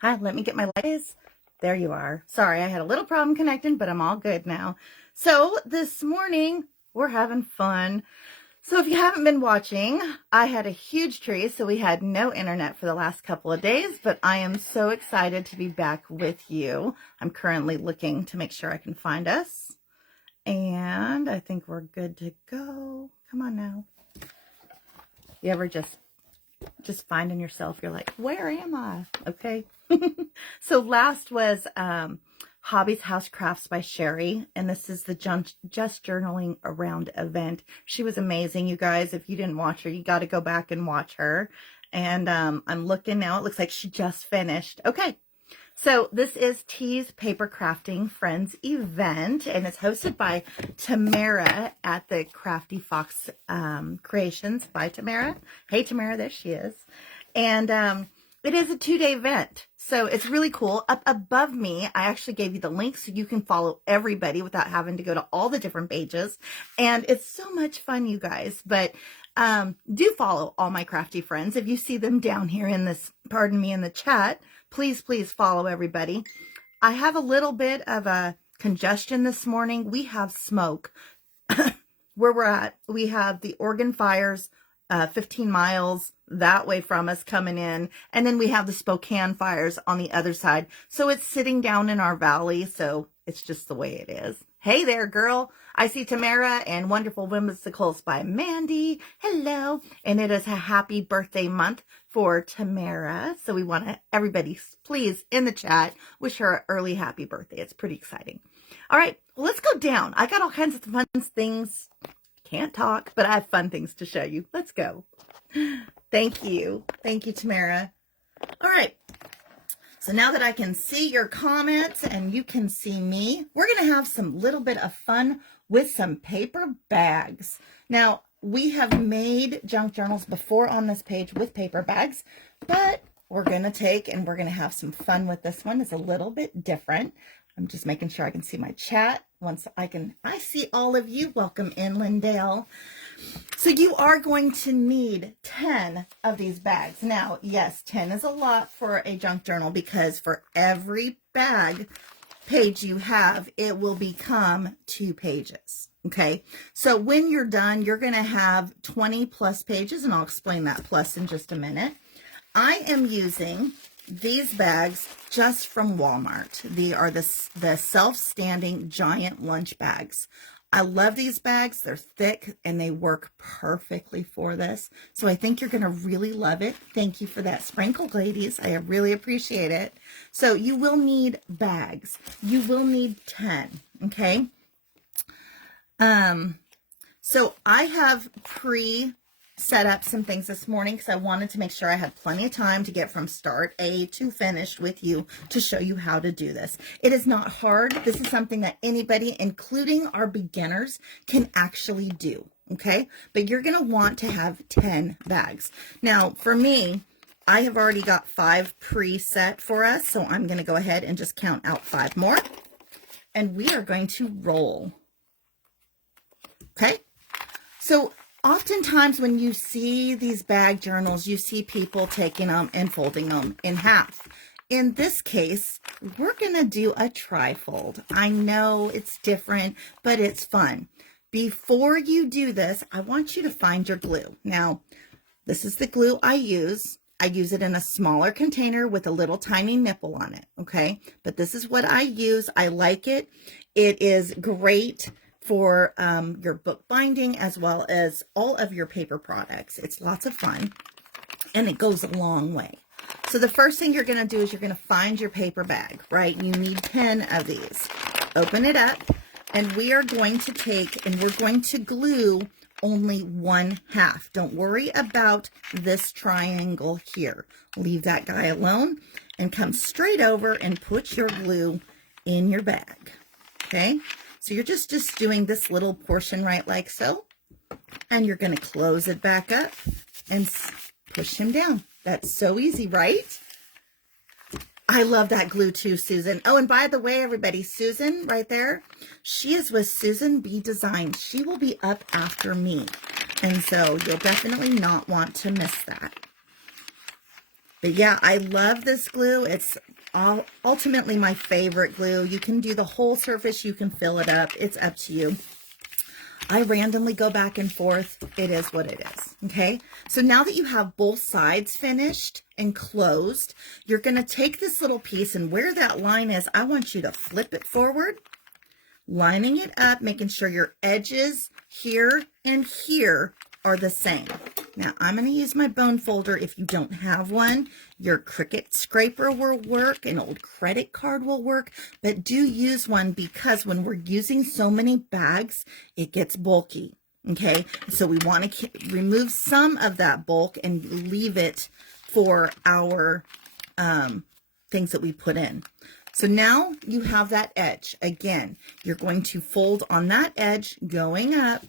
Hi, let me get my lights. There you are. Sorry, I had a little problem connecting, but I'm all good now. So this morning, we're having fun. So if you haven't been watching, I had a huge tree, so we had no internet for the last couple of days, but I am so excited to be back with you. I'm currently looking to make sure I can find us. And I think we're good to go. Come on now. You ever just finding yourself, you're like, where am I? Okay. So last was Hobby's House Crafts by Sherry, and this is the Just Journaling Around event. She was amazing, you guys. If you didn't watch her, you got to go back and watch her. And I'm looking now. It looks like she just finished. Okay. So this is T's Papercrafting Friends event, and it's hosted by Tamara at the Crafty Fox Creations by Tamara. Hey, Tamara, there she is. And it is a 2-day event, so it's really cool. Up above me, I actually gave you the link so you can follow everybody without having to go to all the different pages. And it's so much fun, you guys. But do follow all my crafty friends. If you see them down here in this, pardon me, in the chat, please follow everybody. I have a little bit of a congestion this morning. We have smoke where we're at. We have the Oregon fires 15 miles that way from us coming in. And then we have the Spokane fires on the other side. So it's sitting down in our valley. So it's just the way it is. Hey there, girl. I see Tamara and Wonderful Whimsicals by Mandy. Hello. And it is a happy birthday month for Tamara. So we want to, everybody, please, in the chat, wish her an early happy birthday. It's pretty exciting. All right, well, let's go down. I got all kinds of fun things. Can't talk, but I have fun things to show you. Let's go. Thank you. Thank you, Tamara. All right. So now that I can see your comments and you can see me, we're going to have some little bit of fun with some paper bags. Now, we have made junk journals before on this page with paper bags, but we're going to take and we're going to have some fun with this one. It's a little bit different. I'm just making sure I can see my chat. Once I see all of you. Welcome in, Lynda. So you are going to need 10 of these bags. Now, yes, 10 is a lot for a junk journal because for every bag page you have, it will become 2 pages. Okay, so when you're done, you're going to have 20 plus pages, and I'll explain that plus in just a minute. I am using these bags just from Walmart. They are the self-standing giant lunch bags. I love these bags. They're thick and they work perfectly for this. So I think you're going to really love it. Thank you for that sprinkle, ladies. I really appreciate it. So you will need bags. You will need 10, okay? So I have set up some things this morning because I wanted to make sure I had plenty of time to get from start A to finish with you to show you how to do this. It is not hard. This is something that anybody, including our beginners, can actually do, okay? But you're going to want to have 10 bags. Now, for me, I have already got 5 preset for us, so I'm going to go ahead and just count out 5 more, and we are going to roll, okay? So oftentimes when you see these bag journals, you see people taking them and folding them in half. In this case, we're going to do a trifold. I know it's different, but it's fun. Before you do this, I want you to find your glue. Now, this is the glue I use. I use it in a smaller container with a little tiny nipple on it, okay? But this is what I use. I like it. It is great for your book binding as well as all of your paper products. It's lots of fun and it goes a long way. So the first thing you're going to do is you're going to find your paper bag, right? You need 10 of these. Open it up and we are going to take and we're going to glue only 1/2. Don't worry about this triangle here. Leave that guy alone and come straight over and put your glue in your bag, okay? So you're just doing this little portion right like so, and you're going to close it back up and push him down. That's so easy, right? I love that glue too, Susan. Oh, and by the way, everybody, Susan right there, she is with Susan B Designs. She will be up after me, and so you'll definitely not want to miss that. But yeah, I love this glue. It's ultimately my favorite glue. You can do the whole surface. You can fill it up. It's up to you. I randomly go back and forth. It is what it is, okay? So now that you have both sides finished and closed, you're gonna take this little piece, and where that line is, I want you to flip it forward, lining it up, making sure your edges here and here are the same. Now, I'm going to use my bone folder. If you don't have one, your Cricut scraper will work, an old credit card will work, but do use one because when we're using so many bags, it gets bulky, okay? So we want to remove some of that bulk and leave it for our things that we put in. So now you have that edge. Again, you're going to fold on that edge going up,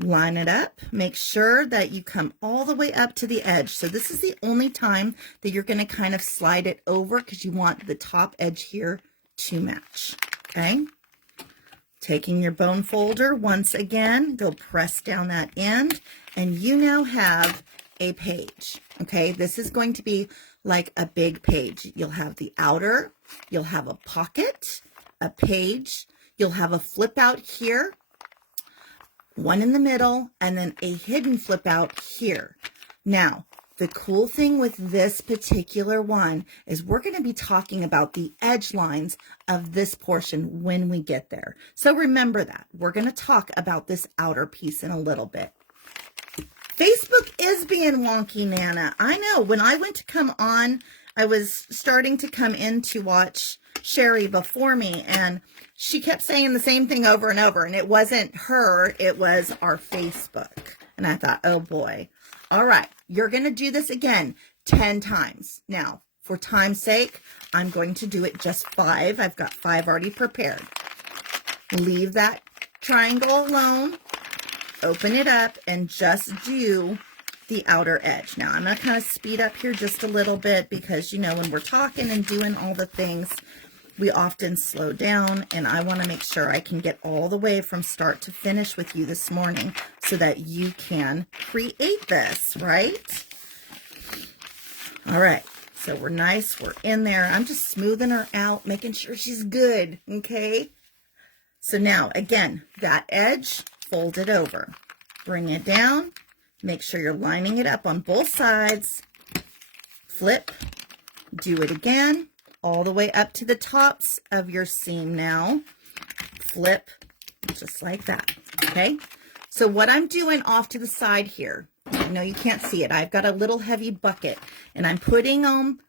line it up, make sure that you come all the way up to the edge. So this is the only time that you're going to kind of slide it over because you want the top edge here to match, okay? Taking your bone folder once again, go press down that end, and you now have a page, okay? This is going to be like a big page. You'll have the outer, you'll have a pocket, a page, you'll have a flip out here, one in the middle, and then a hidden flip out here. Now, the cool thing with this particular one is we're going to be talking about the edge lines of this portion when we get there. So remember that. We're going to talk about this outer piece in a little bit. Facebook is being wonky, Nana. I know. When I went to come on, I was starting to come in to watch Sherry before me, and she kept saying the same thing over and over, and it wasn't her, it was our Facebook. And I thought, oh boy. All right, you're going to do this again 10 times. Now, for time's sake, I'm going to do it just 5. I've got 5 already prepared. Leave that triangle alone, open it up, and just do the outer edge. Now, I'm going to kind of speed up here just a little bit because, you know, when we're talking and doing all the things, we often slow down, and I want to make sure I can get all the way from start to finish with you this morning so that you can create this, right? All right, so we're nice, we're in there. I'm just smoothing her out, making sure she's good, okay? So now, again, that edge, fold it over. Bring it down, make sure you're lining it up on both sides. Flip, do it again. All the way up to the tops of your seam now. Flip, just like that, okay? So what I'm doing off to the side here, I know you can't see it. I've got a little heavy bucket, and I'm putting them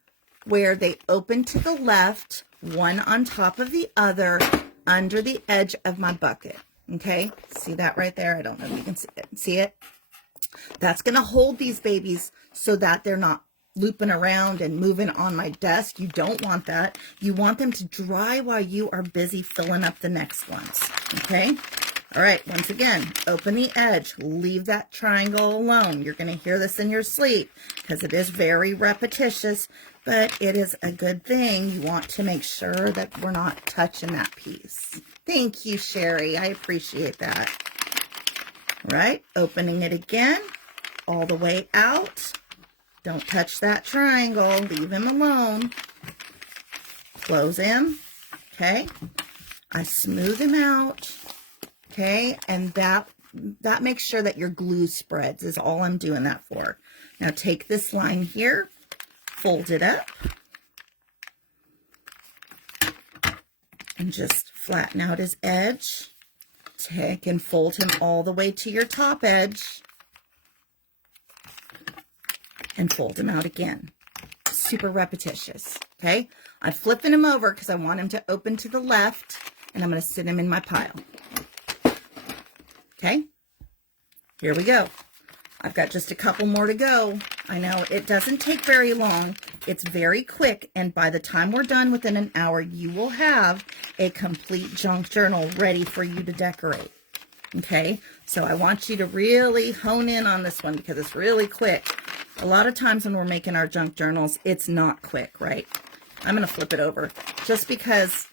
where they open to the left, one on top of the other, under the edge of my bucket, okay? See that right there? I don't know if you can see it. That's gonna hold these babies so that they're not looping around and moving on my desk. You don't want that. You want them to dry while you are busy filling up the next ones, okay? All right, once again, open the edge, leave that triangle alone. You're going to hear this in your sleep because it is very repetitious, but it is a good thing. You want to make sure that we're not touching that piece. Thank you, Sherry. I appreciate that. All right, opening it again, all the way out. Don't touch that triangle. Leave him alone. Close him. Okay. I smooth him out. Okay. And that makes sure that your glue spreads is all I'm doing that for. Now take this line here, fold it up, and just flatten out his edge. Take and fold him all the way to your top edge. And fold him out again. Super repetitious, okay? I'm flipping him over because I want him to open to the left, and I'm going to sit him in my pile. Okay? Here we go. I've got just a couple more to go. I know it doesn't take very long. It's very quick, and by the time we're done within an hour, you will have a complete junk journal ready for you to decorate. Okay? So I want you to really hone in on this one because it's really quick. A lot of times when we're making our junk journals, it's not quick, right? I'm going to flip it over just because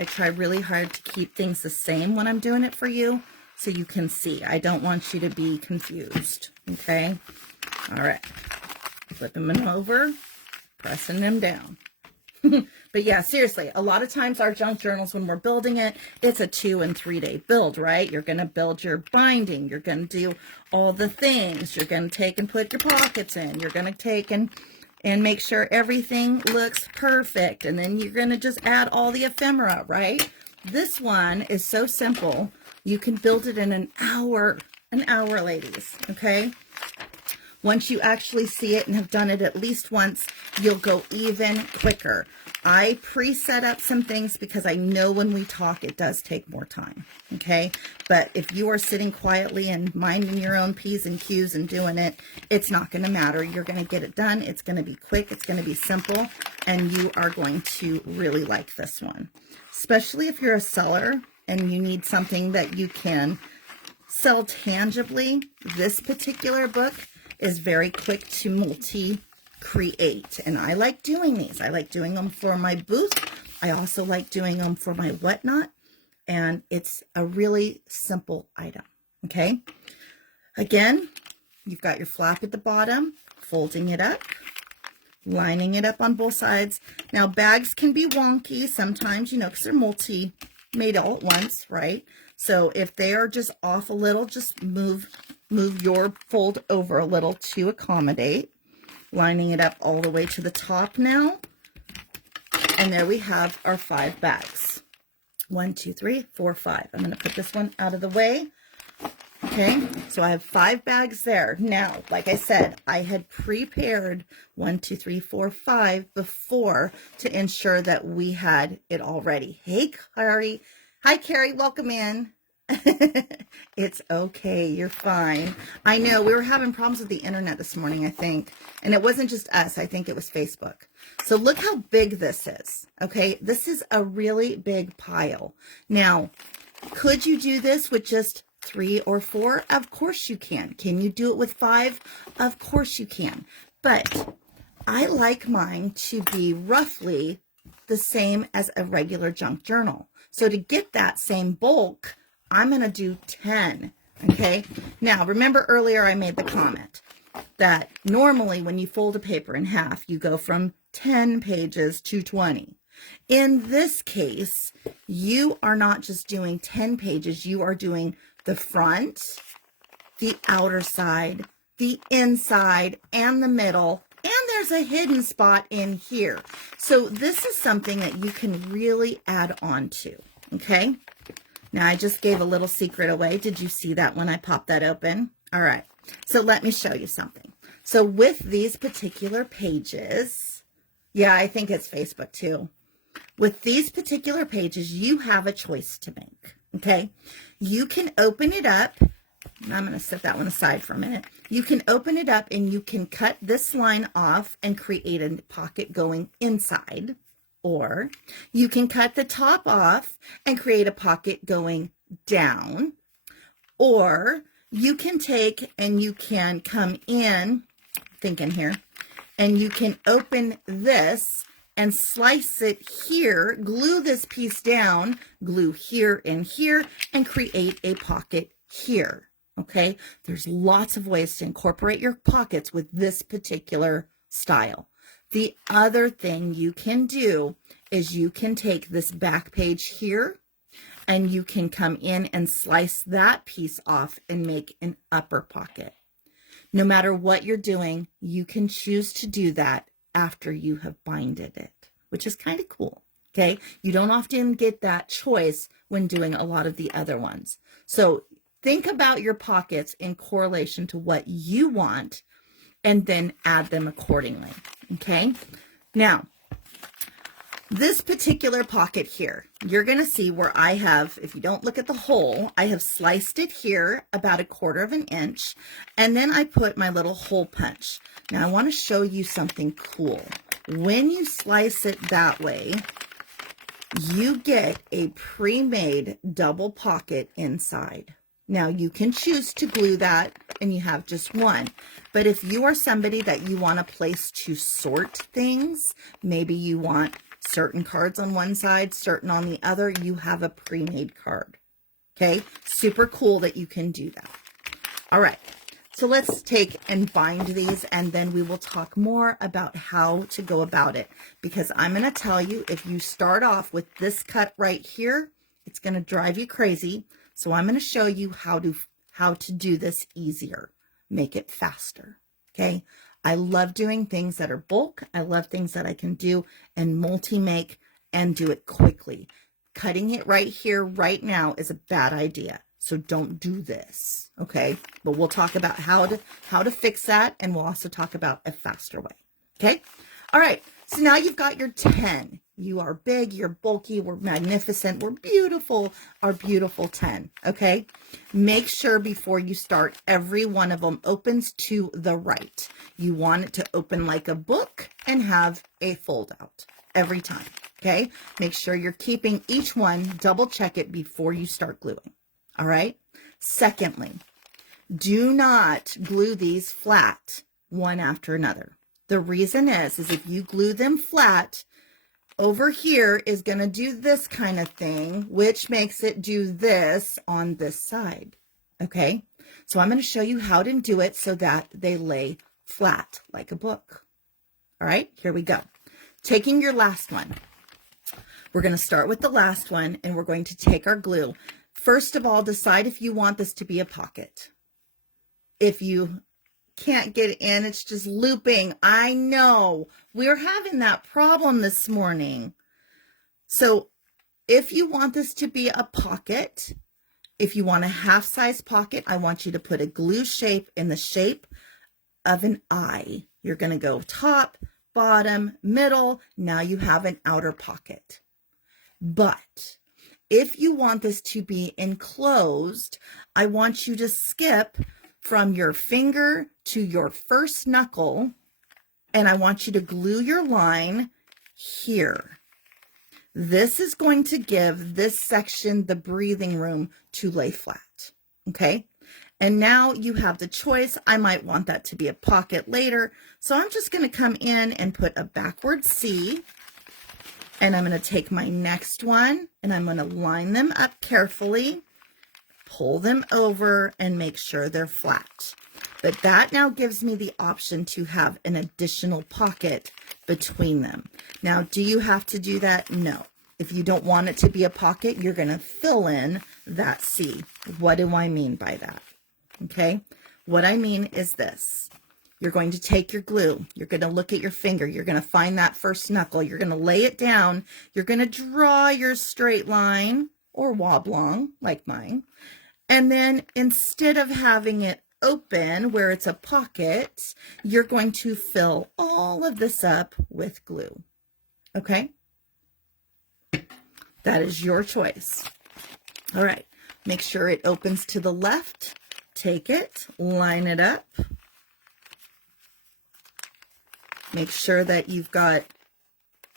I try really hard to keep things the same when I'm doing it for you so you can see. I don't want you to be confused, okay? All right. flipping them over, pressing them down. But yeah, seriously, a lot of times our junk journals, when we're building it, it's a 2 and 3 day build, right? You're going to build your binding. You're going to do all the things. You're going to take and put your pockets in. You're going to take and make sure everything looks perfect. And then you're going to just add all the ephemera, right? This one is so simple. You can build it in an hour, ladies, okay? Once you actually see it and have done it at least once, you'll go even quicker. I pre-set up some things because I know when we talk, it does take more time, okay? But if you are sitting quietly and minding your own P's and Q's and doing it, it's not going to matter. You're going to get it done. It's going to be quick. It's going to be simple. And you are going to really like this one, especially if you're a seller and you need something that you can sell tangibly. This particular book is very quick to multi-create, and I like doing these. I like doing them for my booth. I also like doing them for my whatnot, and it's a really simple item, okay? Again, you've got your flap at the bottom, folding it up, lining it up on both sides. Now, bags can be wonky sometimes, you know, because they're made all at once, right? So if they are just off a little, just move your fold over a little to accommodate. Lining it up all the way to the top now. And there we have our 5 bags. 1, 2, 3, 4, 5. I'm going to put this one out of the way. Okay, so I have 5 bags there. Now, like I said, I had prepared 1, 2, 3, 4, 5 before to ensure that we had it all ready. Hey, Carrie. Hi, Carrie. Welcome in. It's okay. You're fine. I know we were having problems with the internet this morning, I think. And it wasn't just us. I think it was Facebook. So look how big this is. Okay, this is a really big pile. Now, could you do this with just 3 or 4? Of course you can. Can you do it with 5? Of course you can. But I like mine to be roughly the same as a regular junk journal. So to get that same bulk, I'm going to do 10. Okay. Now, remember earlier I made the comment that normally when you fold a paper in half, you go from 10 pages to 20. In this case, you are not just doing 10 pages. You are doing the front, the outer side, the inside, and the middle. And there's a hidden spot in here. So this is something that you can really add on to. Okay. Now I just gave a little secret away. Did you see that when I popped that open? All right. So let me show you something. So with these particular pages, yeah, I think it's Facebook too. With these particular pages, you have a choice to make. Okay. You can open it up. I'm going to set that one aside for a minute. You can open it up and you can cut this line off and create a pocket going inside. Or you can cut the top off and create a pocket going down. Or you can take and you can come in, thinking here, and you can open this and slice it here, glue this piece down, glue here and here, and create a pocket here. Okay, there's lots of ways to incorporate your pockets with this particular style. The other thing you can do is you can take this back page here and you can come in and slice that piece off and make an upper pocket. No matter what you're doing, you can choose to do that after you have binded it, which is kind of cool. Okay, you don't often get that choice when doing a lot of the other ones. So think about your pockets in correlation to what you want and then add them accordingly. Okay, now this particular pocket here, you're going to see where I have, if you don't look at the hole, I have sliced it here about 1/4 inch, and then I put my little hole punch. Now I want to show you something cool. When you slice it that way, you get a pre-made double pocket inside. Now you can choose to glue that and you have just one, but if you are somebody that you want a place to sort things, maybe you want certain cards on one side, certain on the other, you have a pre-made card. Okay, super cool that you can do that. All right, So let's take and bind these, and then we will talk more about how to go about it, because I'm going to tell you, if you start off with this cut right here, it's going to drive you crazy. So I'm going to show you how to do this easier, make it faster. Okay. I love doing things that are bulk. I love things that I can do and multi-make and do it quickly. Cutting it right here, right now is a bad idea. So don't do this. Okay. But we'll talk about how to fix that. And we'll also talk about a faster way. Okay. All right. So now you've got your 10. You are big, you're bulky, we're magnificent, we're beautiful, our beautiful 10, okay? Make sure before you start, every one of them opens to the right. You want it to open like a book and have a fold out every time, okay? Make sure you're keeping each one, double check it before you start gluing, all right? Secondly, do not glue these flat one after another. The reason is if you glue them flat, over here is going to do this kind of thing, which makes it do this on this side. Okay. So I'm going to show you how to do it so that they lay flat like a book. All right, here we go. Taking your last one. We're going to start with the last one, and we're going to take our glue. First of all, decide if you want this to be a pocket. If you can't get in, it's just looping. I know we're having that problem this morning. So if you want this to be a pocket, if you want a half-size pocket, I want you to put a glue shape in the shape of an eye. You're going to go top, bottom, middle. Now you have an outer pocket. But if you want this to be enclosed, I want you to skip from your finger to your first knuckle, and I want you to glue your line here. This is going to give this section the breathing room to lay flat, okay? And now you have the choice. I might want that to be a pocket later, so I'm just going to come in and put a backward C, and I'm going to take my next one, and I'm going to line them up carefully, pull them over, and make sure they're flat. But that now gives me the option to have an additional pocket between them. Now, do you have to do that? No. If you don't want it to be a pocket, you're going to fill in that C. What do I mean by that? Okay. What I mean is this. You're going to take your glue. You're going to look at your finger. You're going to find that first knuckle. You're going to lay it down. You're going to draw your straight line or woblong like mine. And then instead of having it open where it's a pocket, you're going to fill all of this up with glue. Okay? That is your choice. All right. Make sure it opens to the left. Take it, line it up. Make sure that you've got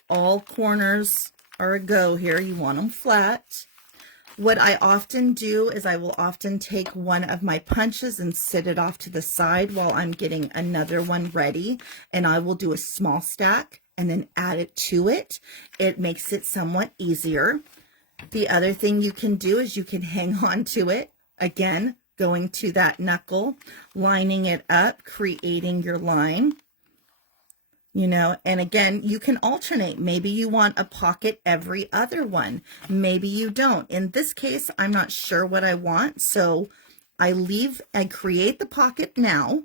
all corners are a go here. You want them flat. What I often do is I will often take one of my punches and sit it off to the side while I'm getting another one ready. And I will do a small stack and then add it to it. It makes it somewhat easier. The other thing you can do is you can hang on to it. Again, going to that knuckle, lining it up, creating your line. You know, and again, you can alternate. Maybe you want a pocket every other one. Maybe you don't. In this case, I'm not sure what I want. So I create the pocket now.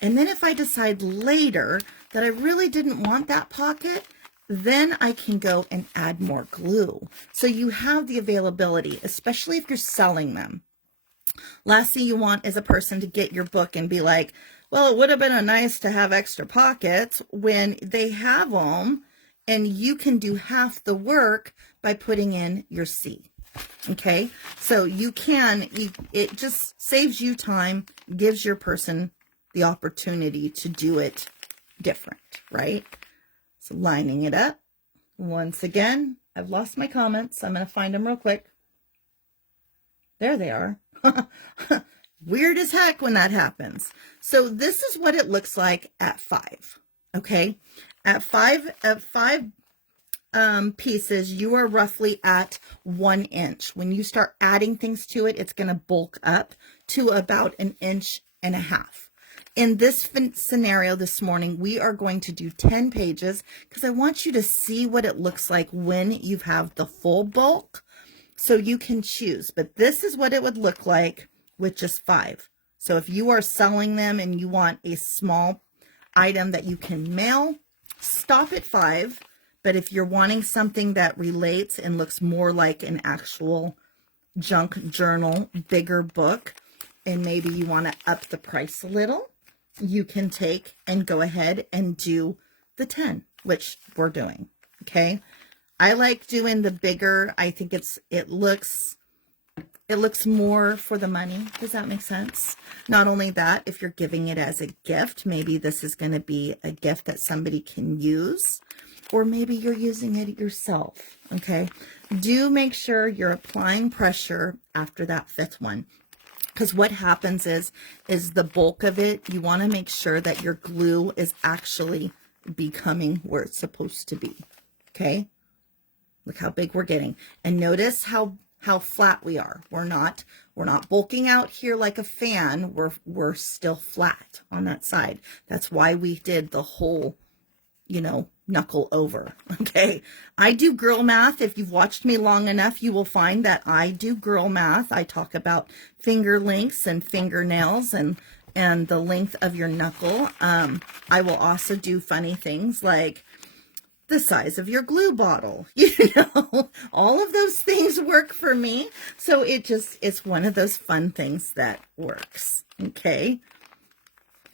And then if I decide later that I really didn't want that pocket, then I can go and add more glue. So you have the availability, especially if you're selling them. Last thing you want is a person to get your book and be like, well, it would have been nice to have extra pockets, when they have them and you can do half the work by putting in your C. Okay, so it just saves you time, gives your person the opportunity to do it different, right? So lining it up. Once again, I've lost my comments. I'm going to find them real quick. There they are. Weird as heck when that happens. So this is what it looks like at 5. Okay, at five pieces, you are roughly at 1 inch. When you start adding things to it, it's going to bulk up to about 1.5 inches. In this scenario this morning, we are going to do 10 pages because I want you to see what it looks like when you have the full bulk so you can choose. But this is what it would look like with just 5. So if you are selling them and you want a small item that you can mail, stop at 5. But if you're wanting something that relates and looks more like an actual junk journal, bigger book, and maybe you want to up the price a little, you can take and go ahead and do the 10, which we're doing. Okay. I like doing the bigger. I think it looks more for the money. Does that make sense? Not only that, if you're giving it as a gift, maybe this is going to be a gift that somebody can use, or maybe you're using it yourself. Okay. Do make sure you're applying pressure after that 5th one. Because what happens is the bulk of it, you want to make sure that your glue is actually becoming where it's supposed to be. Okay. Look how big we're getting. And notice how flat we are. We're not bulking out here like a fan. We're still flat on that side. That's why we did the whole, knuckle over. Okay. I do girl math. If you've watched me long enough, you will find that I do girl math. I talk about finger lengths and fingernails and the length of your knuckle. I will also do funny things like the size of your glue bottle. All of those things work for me. So it's one of those fun things that works. Okay.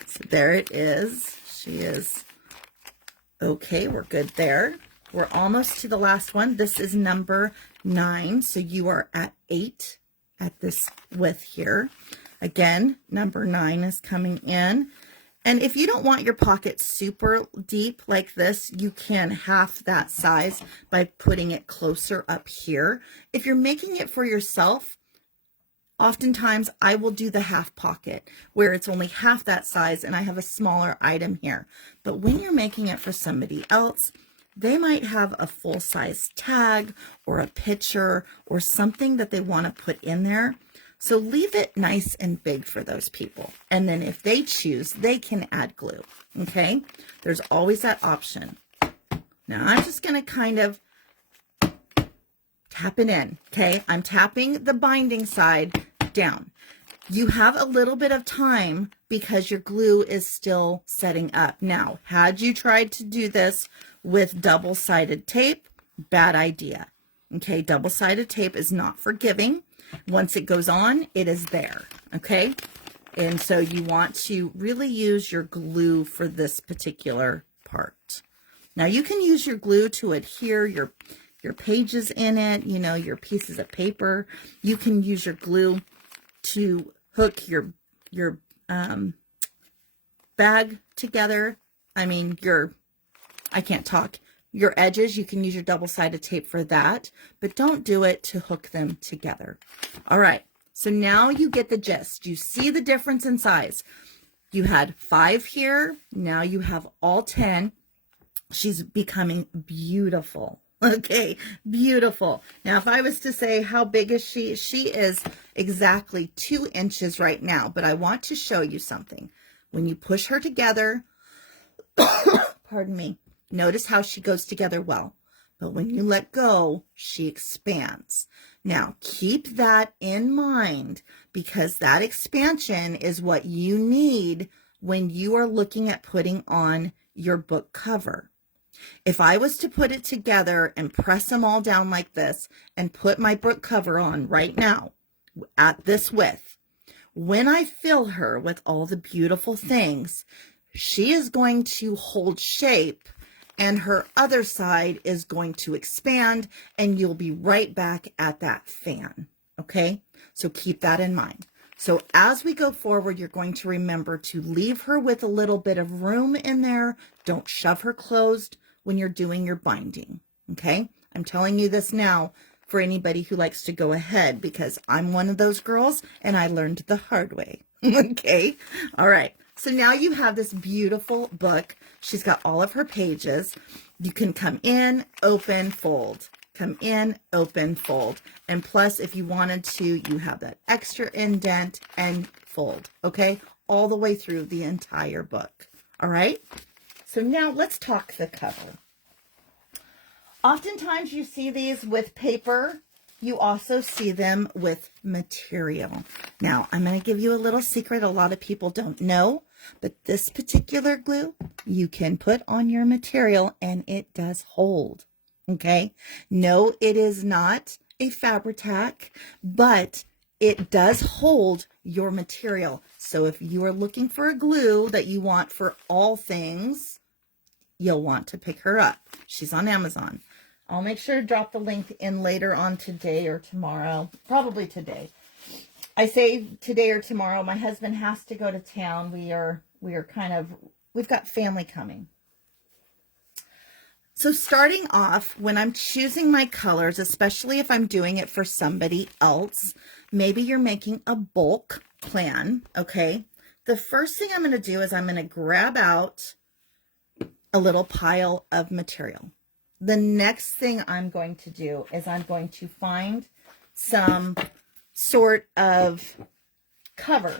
So there it is. She is okay. We're good there. We're almost to the last one. This is number 9. So you are at 8 at this width here. Again, number 9 is coming in. And if you don't want your pocket super deep like this, you can half that size by putting it closer up here. If you're making it for yourself, oftentimes I will do the half pocket where it's only half that size and I have a smaller item here. But when you're making it for somebody else, they might have a full-size tag or a picture or something that they want to put in there. So leave it nice and big for those people. And then if they choose, they can add glue. Okay. There's always that option. Now I'm just going to kind of tap it in. Okay. I'm tapping the binding side down. You have a little bit of time because your glue is still setting up. Now, had you tried to do this with double-sided tape, bad idea. Okay. Double-sided tape is not forgiving. Once it goes on, it is there, okay? And so you want to really use your glue for this particular part. Now you can use your glue to adhere your pages in it, your pieces of paper. You can use your glue to hook your bag together. I mean, I can't talk. Your edges, you can use your double-sided tape for that, but don't do it to hook them together. All right, so now you get the gist. You see the difference in size. You had 5 here, now you have all 10. She's becoming beautiful. Okay, beautiful. Now, if I was to say how big is she? She is exactly 2 inches right now, but I want to show you something. When you push her together, pardon me, notice how she goes together well, but when you let go, she expands. Now, keep that in mind because that expansion is what you need when you are looking at putting on your book cover. If I was to put it together and press them all down like this and put my book cover on right now at this width, when I fill her with all the beautiful things, she is going to hold shape and her other side is going to expand and you'll be right back at that fan. Okay, so keep that in mind. So as we go forward, you're going to remember to leave her with a little bit of room in there. Don't shove her closed when you're doing your binding. Okay, I'm telling you this now for anybody who likes to go ahead because I'm one of those girls and I learned the hard way. Okay, all right. So now you have this beautiful book. She's got all of her pages. You can come in, open, fold. Come in, open, fold. And plus, if you wanted to, you have that extra indent and fold. Okay? all the way through the entire book. All right. So now let's talk the cover. Oftentimes you see these with paper. You also see them with material. Now, I'm going to give you a little secret a lot of people don't know, but this particular glue you can put on your material and it does hold. Okay? No, it is not a Fabri-Tac, but it does hold your material. So if you are looking for a glue that you want for all things, you'll want to pick her up. She's on Amazon. I'll make sure to drop the link in later on today or tomorrow. Probably today. I say today or tomorrow. My husband has to go to town. We've got family coming. So starting off, when I'm choosing my colors, especially if I'm doing it for somebody else, maybe you're making a bulk plan, okay? The first thing I'm going to do is I'm going to grab out a little pile of material. The next thing I'm going to do is I'm going to find some sort of cover,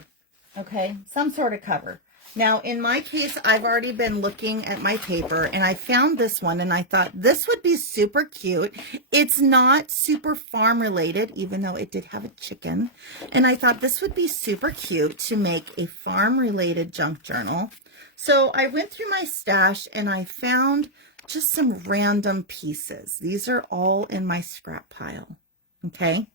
okay? Some sort of cover. Now, in my case, I've already been looking at my paper, and I found this one, and I thought this would be super cute. It's not super farm related, even though it did have a chicken. And I thought this would be super cute to make a farm related junk journal. So I went through my stash, and I found just some random pieces. These are all in my scrap pile, okay?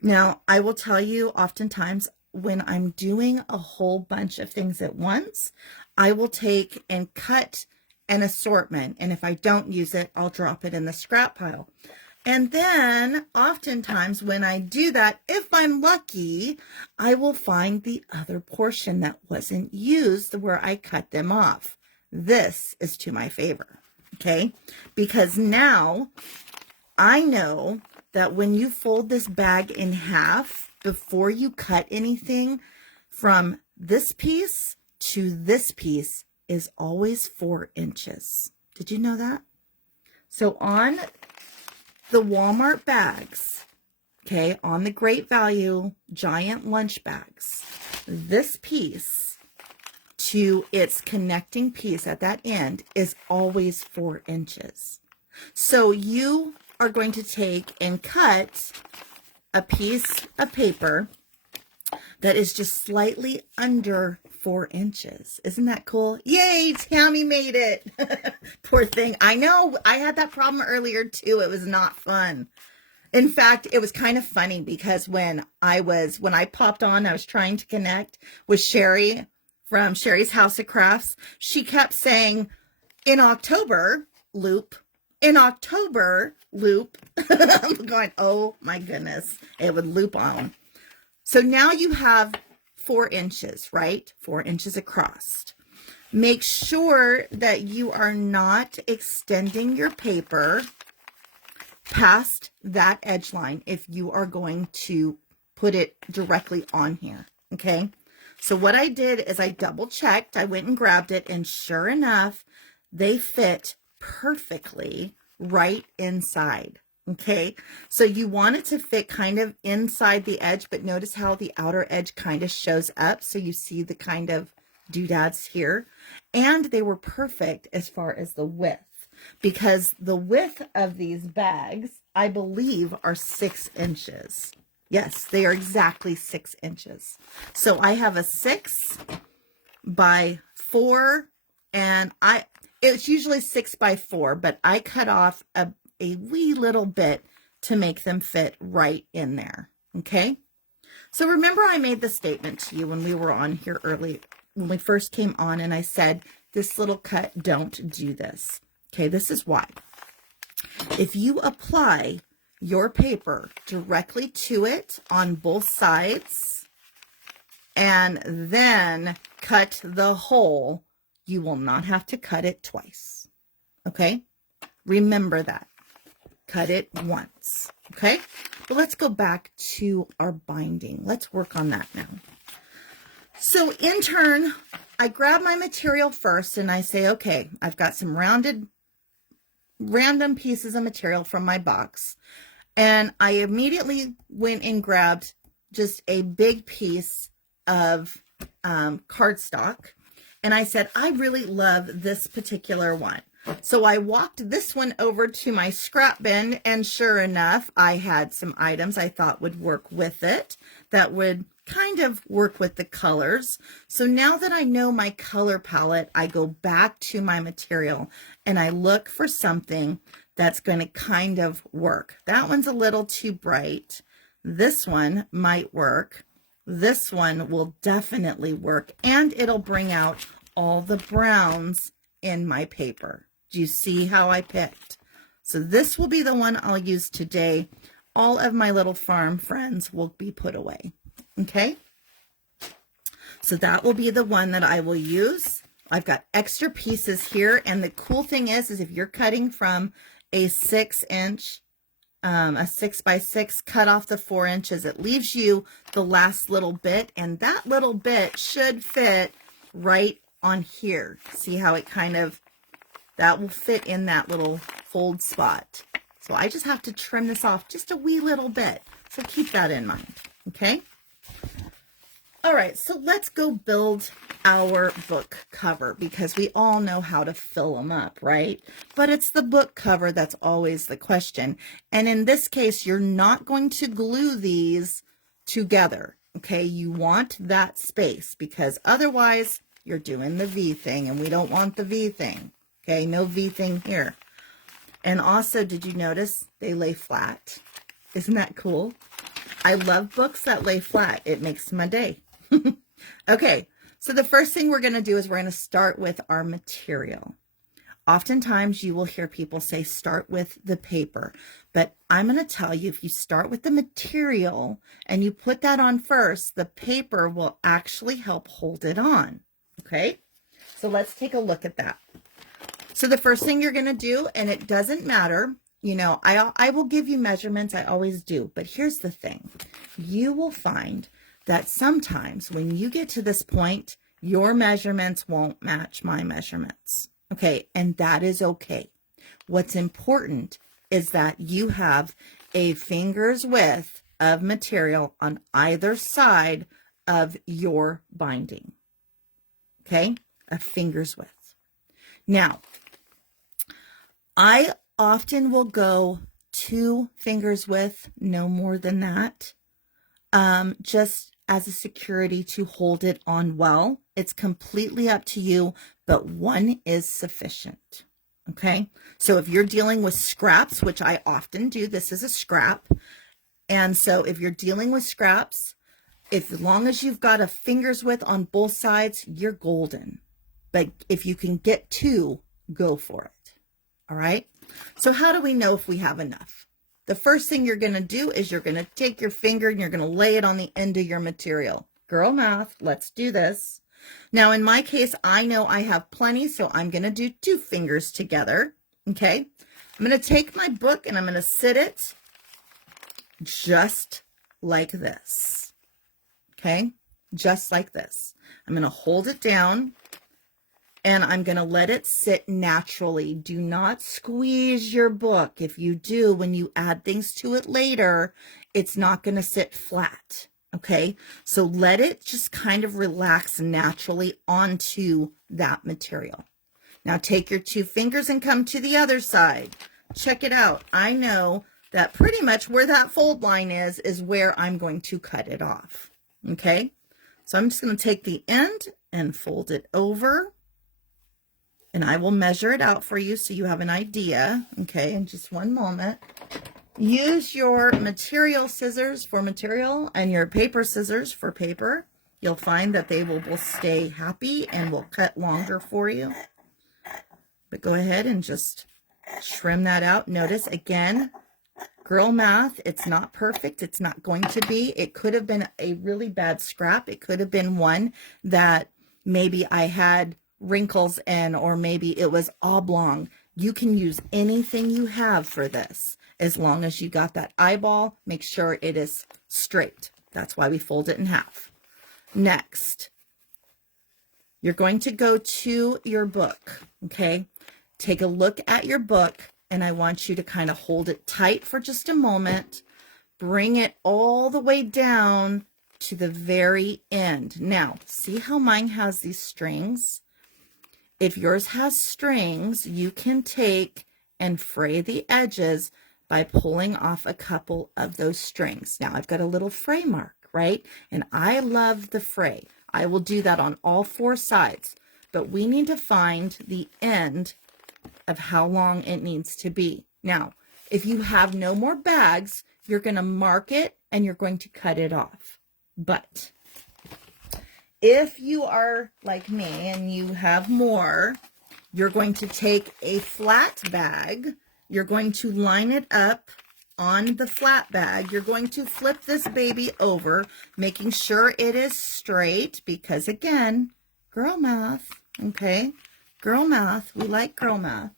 Now, I will tell you, oftentimes when I'm doing a whole bunch of things at once, I will take and cut an assortment, and if I don't use it, I'll drop it in the scrap pile. And then oftentimes when I do that, if I'm lucky, I will find the other portion that wasn't used where I cut them off. This is to my favor, okay? Because now I know that when you fold this bag in half, before you cut anything, from this piece to this piece is always 4 inches. Did you know that? So on the Walmart bags, okay, on the Great Value giant lunch bags, this piece to its connecting piece at that end is always 4 inches. So you are going to take and cut a piece of paper that is just slightly under 4 inches. Isn't that cool? Yay, Tammy made it. Poor thing. I know, I had that problem earlier too. It was not fun. In fact, it was kind of funny because when I popped on, I was trying to connect with Sherry from Sherry's House of Crafts. She kept saying, in October, loop, in October, loop. I'm going, oh my goodness, it would loop on. So now you have 4 inches, right? 4 inches across. Make sure that you are not extending your paper past that edge line if you are going to put it directly on here, okay? So what I did is I double checked. I went and grabbed it, and sure enough, they fit perfectly right inside. Okay, so you want it to fit kind of inside the edge, but notice how the outer edge kind of shows up. So you see the kind of doodads here, and they were perfect as far as the width, because the width of these bags, I believe, are 6 inches. Yes, they are exactly 6 inches. So I have a 6 by 4, and it's usually 6 by 4, but I cut off a wee little bit to make them fit right in there. Okay. So remember, I made the statement to you when we were on here early, when we first came on, and I said, this little cut, don't do this. Okay. This is why. If you apply your paper directly to it on both sides and then cut the hole, you will not have to cut it twice. Okay. Remember that. Cut it once. Okay. But let's go back to our binding. Let's work on that now. So in turn, I grab my material first and I say, okay, I've got some random pieces of material from my box. And I immediately went and grabbed just a big piece of cardstock. And I said, I really love this particular one. So I walked this one over to my scrap bin, and sure enough, I had some items I thought would work with it that would kind of work with the colors. So now that I know my color palette, I go back to my material and I look for something that's going to kind of work. That one's a little too bright. This one might work. This one will definitely work, and it'll bring out all the browns in my paper. Do you see how I picked? So this will be the one I'll use today. All of my little farm friends will be put away. Okay? So that will be the one that I will use. I've got extra pieces here, and the cool thing is if you're cutting from a 6-inch, a 6x6, cut off the 4 inches. It leaves you the last little bit, and that little bit should fit right on here. See how it kind of, that will fit in that little fold spot. So I just have to trim this off just a wee little bit. So keep that in mind, okay? All right, so let's go build our book cover, because we all know how to fill them up, right? But it's the book cover that's always the question. And in this case, you're not going to glue these together, okay? You want that space, because otherwise you're doing the V thing, and we don't want the V thing, okay? No V thing here. And also, did you notice they lay flat? Isn't that cool? I love books that lay flat. It makes my day. Okay, so the first thing we're going to do is we're going to start with our material. Oftentimes you will hear people say start with the paper, but I'm going to tell you, if you start with the material and you put that on first, the paper will actually help hold it on. Okay, so let's take a look at that. So the first thing you're going to do, and it doesn't matter, you know, I will give you measurements, I always do, but here's the thing. You will find that sometimes when you get to this point, your measurements won't match my measurements. Okay, and that is okay. What's important is that you have a finger's width of material on either side of your binding. Okay, a finger's width. Now, I often will go 2 fingers width, no more than that, just as a security to hold it on well. It's completely up to you, but 1 is sufficient. Okay, so if you're dealing with scraps, which I often do, this is a scrap, and so if you're dealing with scraps, as long as you've got a finger's width on both sides, you're golden. But if you can get 2, go for it. All right, so how do we know if we have enough? The first thing you're going to do is you're going to take your finger and you're going to lay it on the end of your material. Girl math, let's do this. Now, in my case, I know I have plenty, so I'm going to do 2 fingers together, okay? I'm going to take my book and I'm going to sit it just like this, okay? Just like this. I'm going to hold it down, and I'm going to let it sit naturally. Do not squeeze your book. If you do, when you add things to it later, it's not going to sit flat, okay? So let it just kind of relax naturally onto that material. Now take your 2 fingers and come to the other side. Check it out. I know that pretty much where that fold line is where I'm going to cut it off, okay? So I'm just going to take the end and fold it over. And I will measure it out for you so you have an idea, okay, in just one moment. Use your material scissors for material and your paper scissors for paper. You'll find that they will both stay happy and will cut longer for you. But go ahead and just trim that out. Notice, again, girl math, it's not perfect. It's not going to be. It could have been a really bad scrap. It could have been one that maybe I had wrinkles in, or maybe it was oblong. You can use anything you have for this, as long as you got that eyeball. Make sure it is straight. That's why we fold it in half. Next, you're going to go to your book, okay? Take a look at your book, and I want you to kind of hold it tight for just a moment. Bring it all the way down to the very end. Now, see how mine has these strings? If yours has strings, you can take and fray the edges by pulling off a couple of those strings. Now, I've got a little fray mark, right? And I love the fray. I will do that on all 4 sides, but we need to find the end of how long it needs to be. Now, if you have no more bags, you're going to mark it and you're going to cut it off. But if you are like me and you have more, you're going to take a flat bag. You're going to line it up on the flat bag. You're going to flip this baby over, making sure it is straight because, again, girl math, okay? Girl math. We like girl math.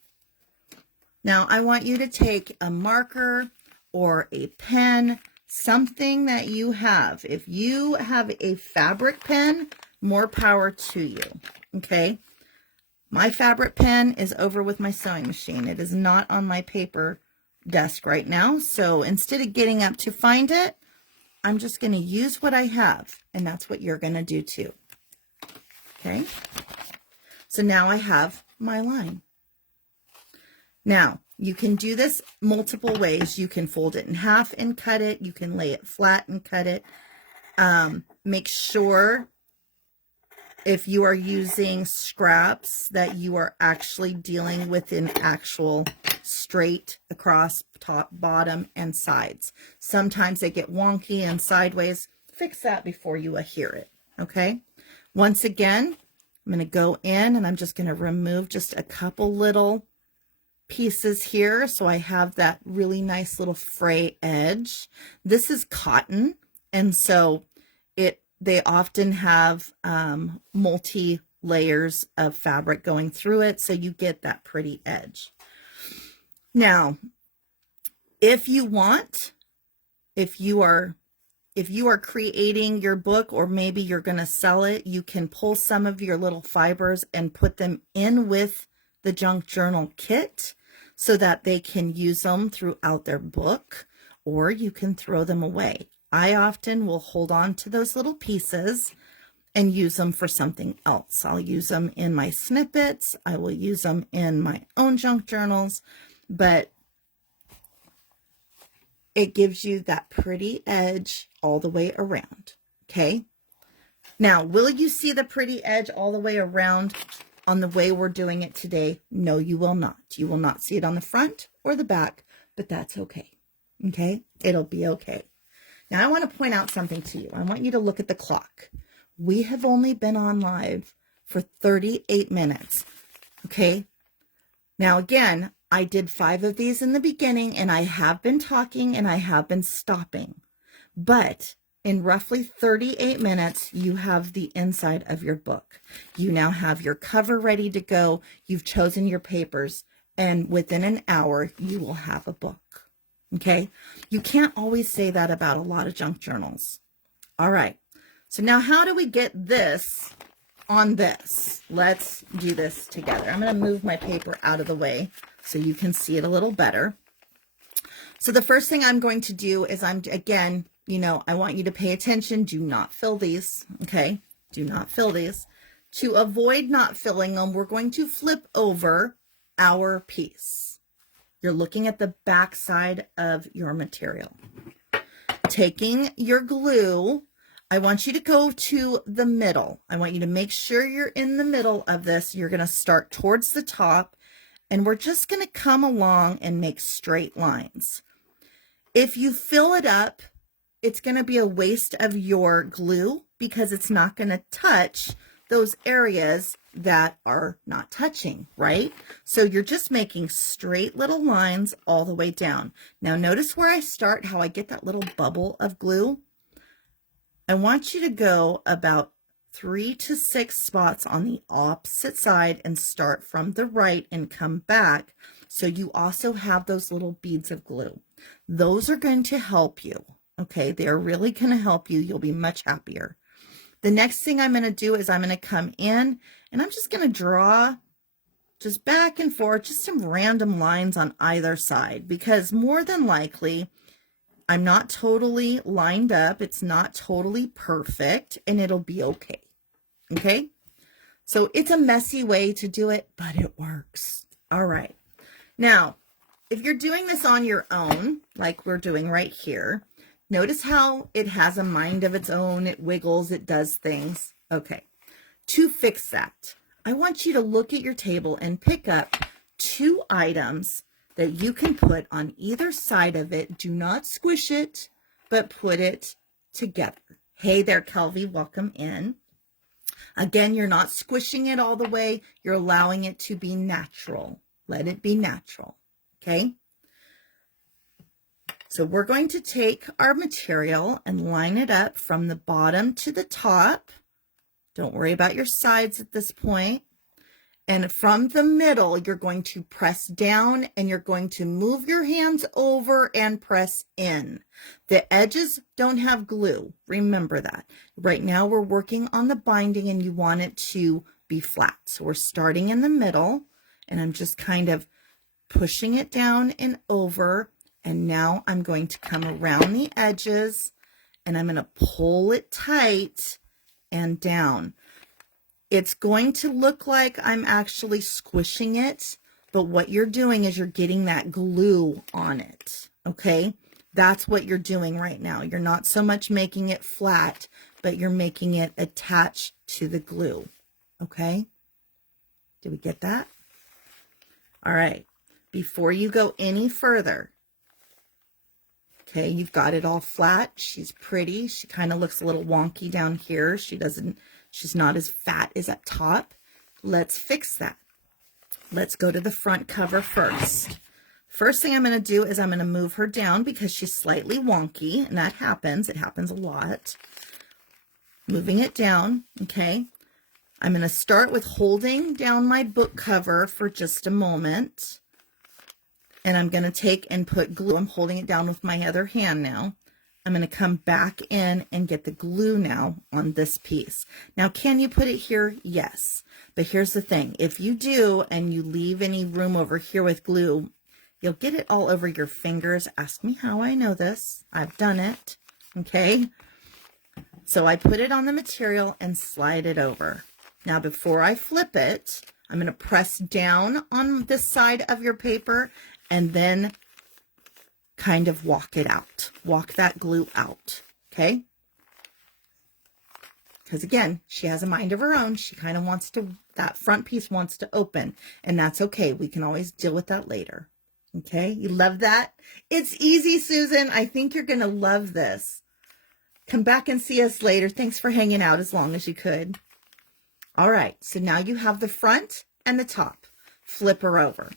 Now, I want you to take a marker or a pen, something that you have. If you have a fabric pen, more power to you, okay? My fabric pen is over with my sewing machine. It is not on my paper desk right now. So instead of getting up to find it, I'm just going to use what I have. And that's what you're going to do too. Okay. So now I have my line. Now you can do this multiple ways. You can fold it in half and cut it. You can lay it flat and cut it. Make sure if you are using scraps that you are actually dealing with an actual straight across top, bottom, and sides. Sometimes they get wonky and sideways. Fix that before you adhere it, okay? Once again, I'm going to go in and I'm just going to remove just a couple little pieces here so I have that really nice little fray edge. This is cotton, and so they often have multi layers of fabric going through it, so you get that pretty edge. Now, if you are creating your book, or maybe you're going to sell it, you can pull some of your little fibers and put them in with the junk journal kit so that they can use them throughout their book, or you can throw them away. I often will hold on to those little pieces and use them for something else. I'll use them in my snippets. I will use them in my own junk journals, but it gives you that pretty edge all the way around, okay? Now, will you see the pretty edge all the way around on the way we're doing it today? No, you will not. You will not see it on the front or the back, but that's okay, okay? It'll be okay. Now, I want to point out something to you. I want you to look at the clock. We have only been on live for 38 minutes, okay? Now, again, I did 5 of these in the beginning, and I have been talking and I have been stopping. But in roughly 38 minutes, you have the inside of your book. You now have your cover ready to go. You've chosen your papers, and within an hour, you will have a book. Okay, you can't always say that about a lot of junk journals. All right, so now how do we get this on this? Let's do this together. I'm going to move my paper out of the way so you can see it a little better. So the first thing I'm going to do is again, I want you to pay attention. Do not fill these, okay? Do not fill these. To avoid not filling them, we're going to flip over our piece. You're looking at the back side of your material. Taking your glue, I want you to go to the middle. I want you to make sure you're in the middle of this. You're going to start towards the top, and we're just going to come along and make straight lines. If you fill it up, it's going to be a waste of your glue because it's not going to touch those areas that are not touching, right? So you're just making straight little lines all the way down. Now notice where I start, how I get that little bubble of glue. I want you to go about 3 to 6 spots on the opposite side and start from the right and come back. So you also have those little beads of glue. Those are going to help you, okay? They're really going to help you. You'll be much happier. The next thing I'm going to do is I'm going to come in and I'm just going to draw just back and forth, just some random lines on either side, because more than likely I'm not totally lined up. It's not totally perfect, and it'll be okay. Okay? So it's a messy way to do it, but it works. All right. Now, if you're doing this on your own, like we're doing right here, notice how it has a mind of its own. It wiggles, it does things. Okay. To fix that, I want you to look at your table and pick up 2 items that you can put on either side of it. Do not squish it, but put it together. Hey there, Kelvy, welcome in. Again, you're not squishing it all the way. You're allowing it to be natural. Let it be natural, okay? So we're going to take our material and line it up from the bottom to the top. Don't worry about your sides at this point. And from the middle, you're going to press down and you're going to move your hands over and press in. The edges don't have glue. Remember that. Right now we're working on the binding and you want it to be flat. So we're starting in the middle and I'm just kind of pushing it down and over. And now I'm going to come around the edges and I'm going to pull it tight and down. It's going to look like I'm actually squishing it, but what you're doing is you're getting that glue on it, okay? That's what you're doing right now. You're not so much making it flat, but you're making it attach to the glue, okay? Did we get that? All right, before you go any further, okay, you've got it all flat. She's pretty. She kind of looks a little wonky down here. She's not as fat as up top. Let's fix that. Let's go to the front cover first. First thing I'm going to do is I'm going to move her down because she's slightly wonky, and that happens. It happens a lot. Moving it down, okay. I'm going to start with holding down my book cover for just a moment. And I'm going to take and put glue. I'm holding it down with my other hand now. I'm going to come back in and get the glue now on this piece. Now, can you put it here? Yes. But here's the thing. If you do and you leave any room over here with glue, you'll get it all over your fingers. Ask me how I know this. I've done it. Okay. So I put it on the material and slide it over. Now, before I flip it, I'm going to press down on this side of your paper and then kind of walk it out. Walk that glue out, okay? Because again, she has a mind of her own. She kind of wants to, that front piece wants to open, and that's okay. We can always deal with that later, okay? You love that? It's easy, Susan. I think you're going to love this. Come back and see us later. Thanks for hanging out as long as you could. All right, so now you have the front and the top. Flip her over.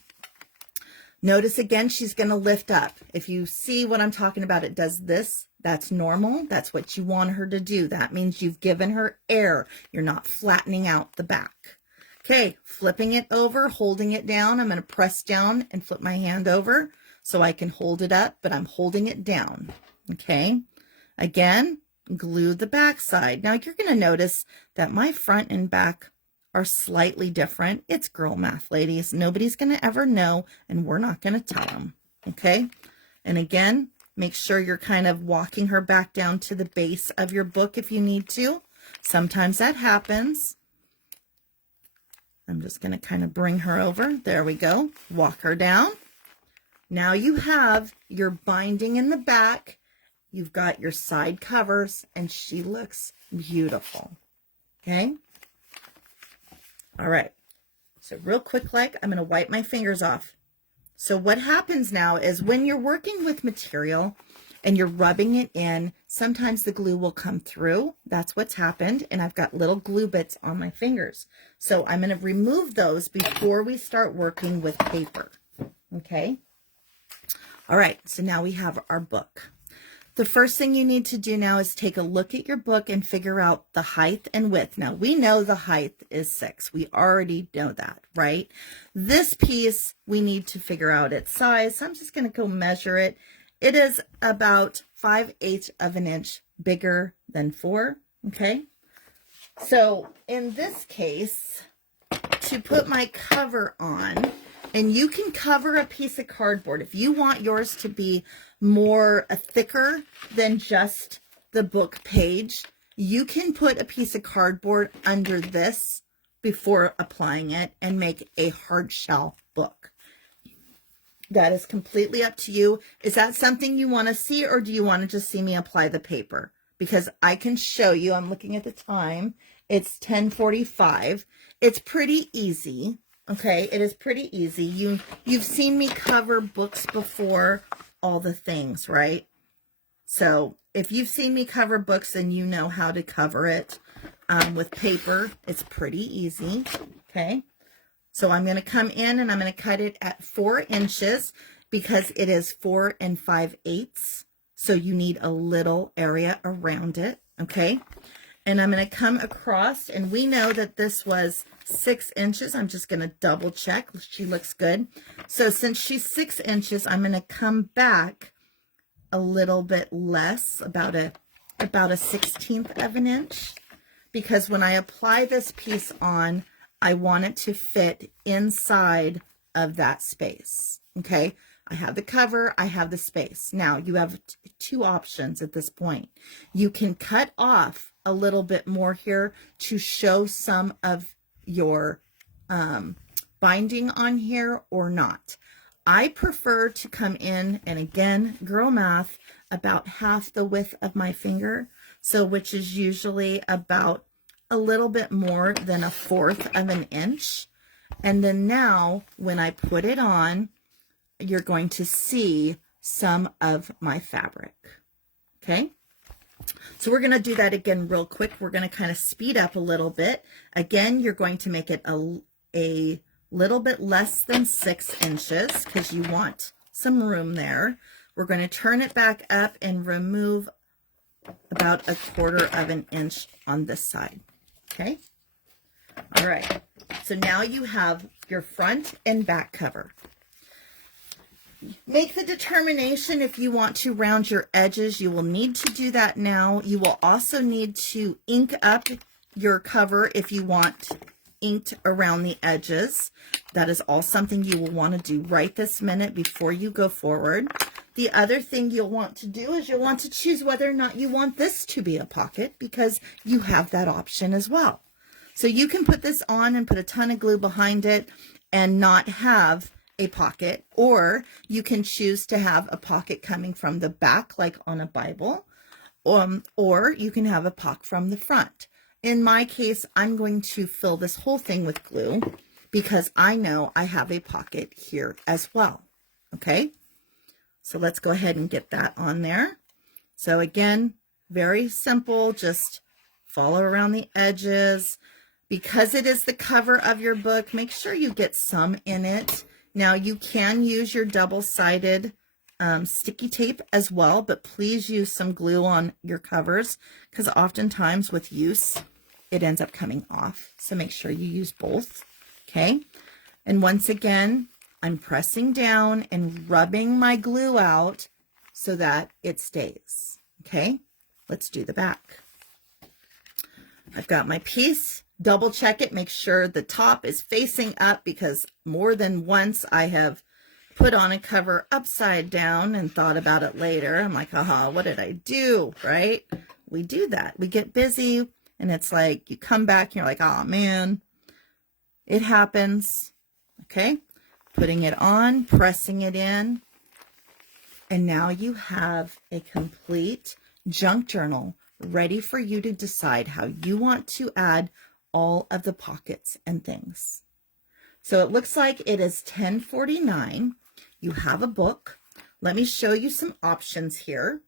Notice again, she's going to lift up. If you see what I'm talking about, it does this. That's normal. That's what you want her to do. That means you've given her air. You're not flattening out the back. Okay, flipping it over, holding it down. I'm going to press down and flip my hand over so I can hold it up, but I'm holding it down. Okay, again, glue the back side. Now you're going to notice that my front and back are slightly different. It's girl math, ladies. Nobody's going to ever know, and we're not going to tell them, okay? And again, make sure you're kind of walking her back down to the base of your book if you need to. Sometimes that happens. I'm just going to kind of bring her over. There we go. Walk her down. Now you have your binding in the back. You've got your side covers, and she looks beautiful, okay? All right, so real quick, I'm going to wipe my fingers off. So what happens now is when you're working with material and you're rubbing it in, sometimes the glue will come through. That's what's happened, and I've got little glue bits on my fingers. So I'm going to remove those before we start working with paper, okay? All right, so now we have our book. The first thing you need to do now is take a look at your book and figure out the height and width. Now, we know the height is 6. We already know that, right? This piece, we need to figure out its size. So I'm just going to go measure it. It is about 5/8 of an inch bigger than 4, okay? So in this case, to put my cover on, And you can cover a piece of cardboard. If you want yours to be more thicker than just the book page, you can put a piece of cardboard under this before applying it and make a hard shell book. That is completely up to you. Is that something you want to see, or do you want to just see me apply the paper? Because I can show you. I'm looking at the time. It's 10:45. It's pretty easy. Okay, it is pretty easy. You've seen me cover books before, all the things, right? So if you've seen me cover books, then you know how to cover it with paper. It's pretty easy. Okay, so I'm going to come in and I'm going to cut it at 4 inches because it is 4 5/8. So you need a little area around it. Okay, and I'm going to come across, and we know that this was 6 inches. I'm just going to double check. She looks good. So since she's 6 inches, I'm going to come back a little bit less, about a 1/16 of an inch, because when I apply this piece on, I want it to fit inside of that space. Okay, I have the cover, I have the space. Now you have two options at this point. You can cut off a little bit more here to show some of your binding on here or not. I prefer to come in, and again, girl math, about half the width of my finger, so which is usually about a little bit more than 1/4 of an inch. And then now when I put it on, you're going to see some of my fabric. Okay, so we're going to do that again real quick. We're going to kind of speed up a little bit. Again, you're going to make it a little bit less than 6 inches because you want some room there. We're going to turn it back up and remove about 1/4 of an inch on this side. Okay. All right. So now you have your front and back cover. Make the determination if you want to round your edges. You will need to do that now. You will also need to ink up your cover if you want inked around the edges. That is all something you will want to do right this minute before you go forward. The other thing you'll want to do is you'll want to choose whether or not you want this to be a pocket, because you have that option as well. So you can put this on and put a ton of glue behind it and not have a pocket, or you can choose to have a pocket coming from the back like on a Bible, or you can have a pocket from the front. In my case, I'm going to fill this whole thing with glue because I know I have a pocket here as well. Okay, so let's go ahead and get that on there. So again, very simple, just follow around the edges. Because it is the cover of your book, make sure you get some in it. Now you can use your double-sided sticky tape as well, but please use some glue on your covers because oftentimes with use, it ends up coming off. So make sure you use both, okay? And once again, I'm pressing down and rubbing my glue out so that it stays, okay? Let's do the back. I've got my piece. Double check it, make sure the top is facing up, because more than once I have put on a cover upside down and thought about it later. I'm like, haha, what did I do, right? We do that. We get busy and it's like you come back and you're like, oh man, it happens. Okay, putting it on, pressing it in, and now you have a complete junk journal ready for you to decide how you want to add all of the pockets and things. So it looks like it is 10:49. You have a book. Let me show you some options here.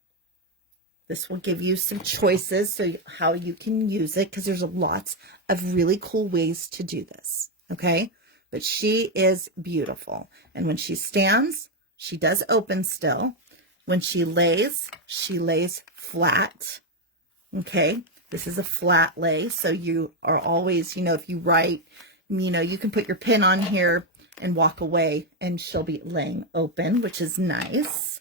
This will give you some choices so how you can use it, because there's lots of really cool ways to do this. Okay, but she is beautiful, and when she stands, she does open still. When she lays flat. Okay, this is a flat lay, so you are always, if you write, you can put your pin on here and walk away and she'll be laying open, which is nice.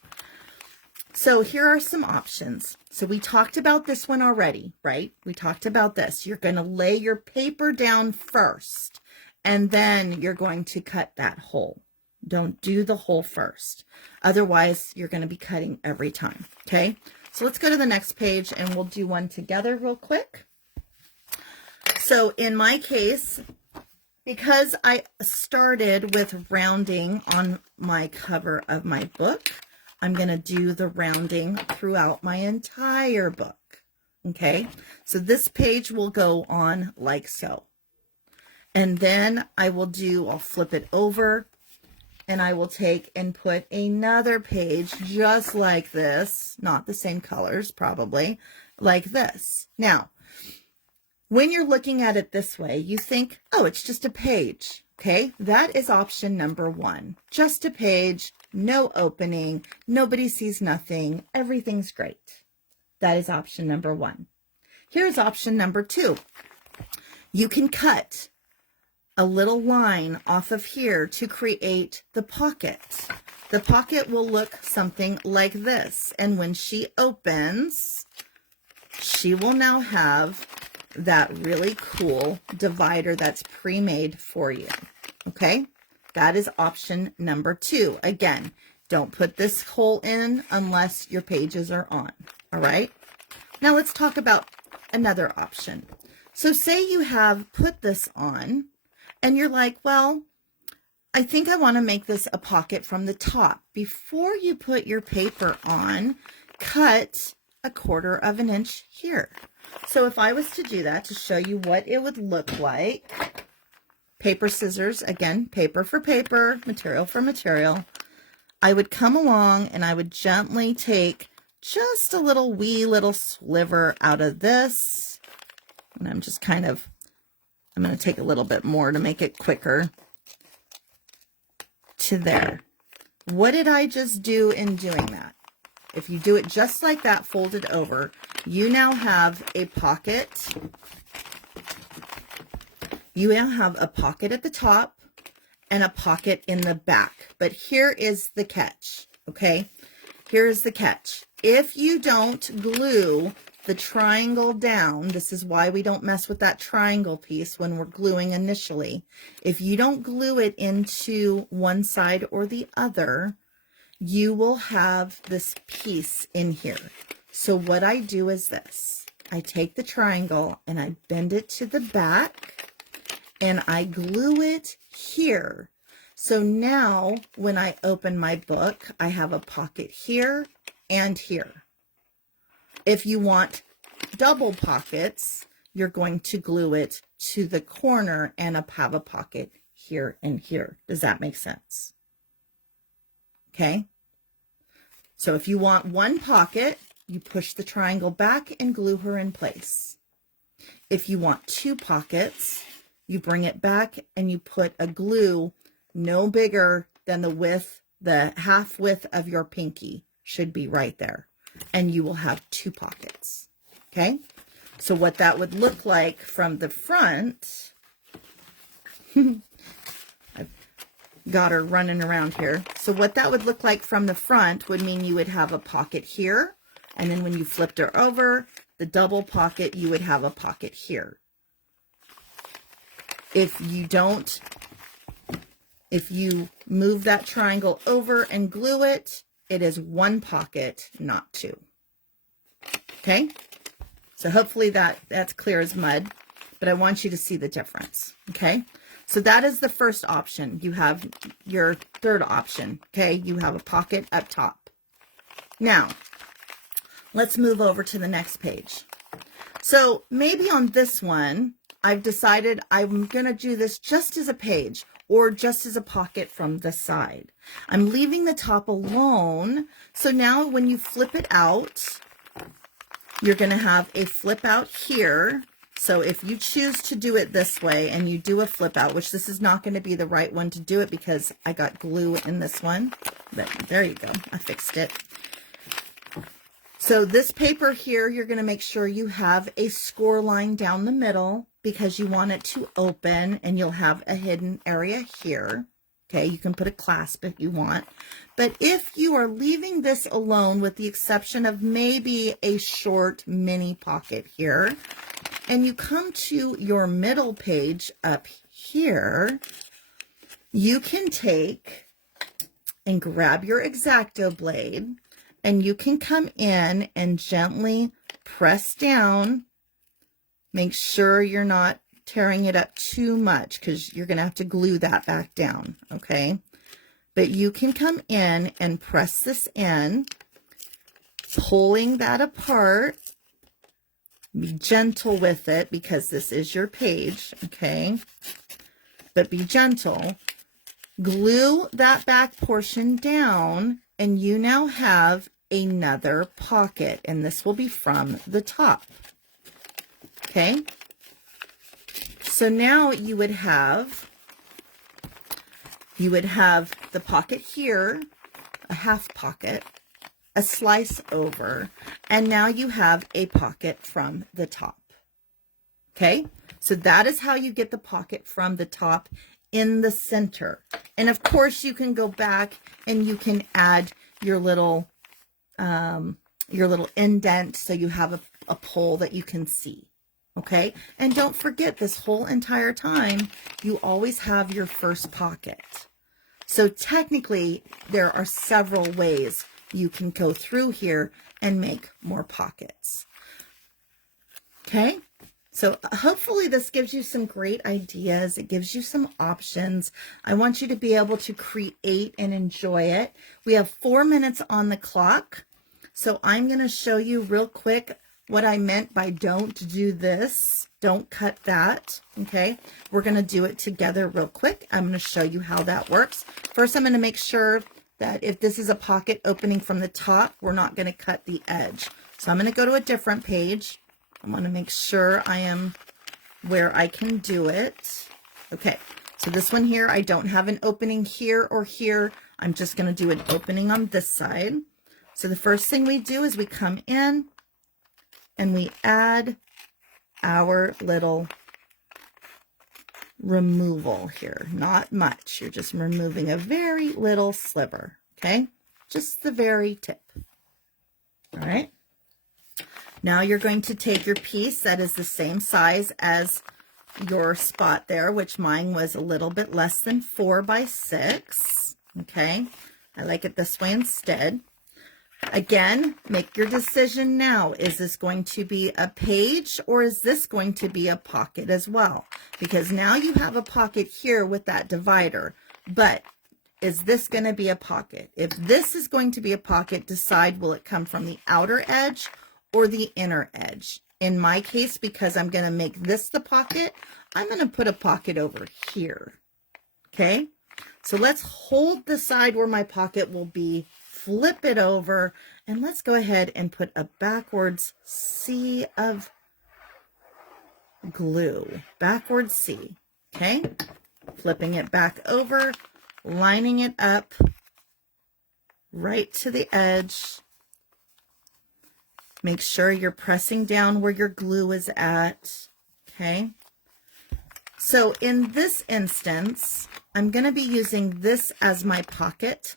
So here are some options. So we talked about this one already, right? We talked about this. You're going to lay your paper down first, and then you're going to cut that hole. Don't do the hole first. Otherwise, you're going to be cutting every time. Okay, so let's go to the next page and we'll do one together real quick. So in my case, because I started with rounding on my cover of my book, I'm going to do the rounding throughout my entire book. Okay, so this page will go on like so. And then I'll flip it over and I will take and put another page just like this, not the same colors probably, like this. Now, when you're looking at it this way, you think, oh, it's just a page. Okay, that is option number 1. Just a page, no opening, nobody sees nothing, everything's great. That is option number 1. Here's option number 2. You can cut a little line off of here to create the pocket. The pocket will look something like this. And when she opens, she will now have that really cool divider that's pre-made for you. Okay, that is option number 2. Again, don't put this hole in unless your pages are on. All right, now let's talk about another option. So say you have put this on and you're like, well, I think I want to make this a pocket from the top. Before you put your paper on, cut 1/4 of an inch here. So if I was to do that to show you what it would look like, paper, scissors, again, paper for paper, material for material, I would come along and I would gently take just a wee little sliver out of this. And I'm just I'm going to take a little bit more to make it quicker to there. What did I just do in doing that? If you do it just like that, folded over, you now have a pocket. You now have a pocket at the top and a pocket in the back. But here is the catch, okay? Here's the catch. If you don't glue the triangle down, this is why we don't mess with that triangle piece when we're gluing initially. If you don't glue it into one side or the other, you will have this piece in here. So what I do is this. I take the triangle and I bend it to the back and I glue it here. So now when I open my book, I have a pocket here and here. If you want double pockets, you're going to glue it to the corner and have a pocket here and here. Does that make sense? Okay. So if you want one pocket, you push the triangle back and glue her in place. If you want 2 pockets, you bring it back and you put a glue no bigger than the half width of your pinky should be right there. And you will have 2 pockets. Okay. So what that would look like from the front, I've got her running around here. So what that would look like from the front would mean you would have a pocket here. And then when you flipped her over, the double pocket, you would have a pocket here. If you move that triangle over and glue it, it is 1 pocket, not 2. Okay? So hopefully that's clear as mud, but I want you to see the difference. Okay? So that is the first option. You have your third option. Okay? You have a pocket up top. Now, let's move over to the next page. So maybe on this one, I've decided I'm going to do this just as a page or just as a pocket from the side. I'm leaving the top alone. So now when you flip it out, you're going to have a flip out here. So if you choose to do it this way and you do a flip out, which this is not going to be the right one to do it because I got glue in this one. But there you go. I fixed it. So this paper here, you're going to make sure you have a score line down the middle because you want it to open and you'll have a hidden area here. Okay, you can put a clasp if you want. But if you are leaving this alone with the exception of maybe a short mini pocket here, and you come to your middle page up here, you can take and grab your X-Acto blade, and you can come in and gently press down. Make sure you're not tearing it up too much because you're going to have to glue that back down, okay? But you can come in and press this in, pulling that apart. Be gentle with it because this is your page, okay? But be gentle. Glue that back portion down, and you now have another pocket, and this will be from the top, okay? So now you would have the pocket here, a half pocket, a slice over, and now you have a pocket from the top. Okay, so that is how you get the pocket from the top in the center. And of course you can go back and you can add your little indent so you have a pole that you can see. Okay, and don't forget, this whole entire time you always have your first pocket. So technically there are several ways you can go through here and make more pockets. Okay, so hopefully this gives you some great ideas. It gives you some options. I want you to be able to create and enjoy it. We have 4 minutes on the clock. So I'm going to show you real quick what I meant by don't do this. Don't cut that. Okay, we're going to do it together real quick. I'm going to show you how that works. First, I'm going to make sure that if this is a pocket opening from the top, we're not going to cut the edge. So I'm going to go to a different page. I want to make sure I am where I can do it. Okay, so this one here, I don't have an opening here or here. I'm just going to do an opening on this side. So the first thing we do is we come in and we add our little removal here. Not much. You're just removing a very little sliver, okay? Just the very tip. All right. Now you're going to take your piece that is the same size as your spot there, which mine was a little bit less than 4 by 6. Okay. I like it this way instead. Again, make your decision now. Is this going to be a page or is this going to be a pocket as well? Because now you have a pocket here with that divider, but is this going to be a pocket? If this is going to be a pocket, decide, will it come from the outer edge or the inner edge? In my case, because I'm going to make this the pocket, I'm going to put a pocket over here. Okay, so let's hold the side where my pocket will be, flip it over, and let's go ahead and put a backwards C of glue. Backwards C. Okay, flipping it back over, lining it up right to the edge. Make sure you're pressing down where your glue is at. Okay, so in this instance, I'm going to be using this as my pocket.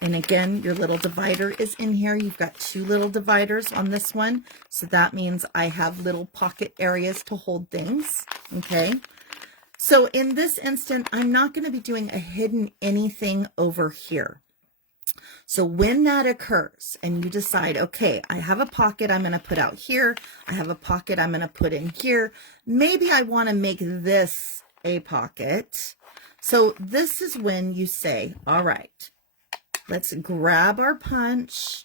And again, your little divider is in here. You've got 2 little dividers on this one. So that means I have little pocket areas to hold things. Okay. So in this instant, I'm not going to be doing a hidden anything over here. So when that occurs and you decide, okay, I have a pocket I'm going to put out here. I have a pocket I'm going to put in here. Maybe I want to make this a pocket. So this is when you say, all right, let's grab our punch.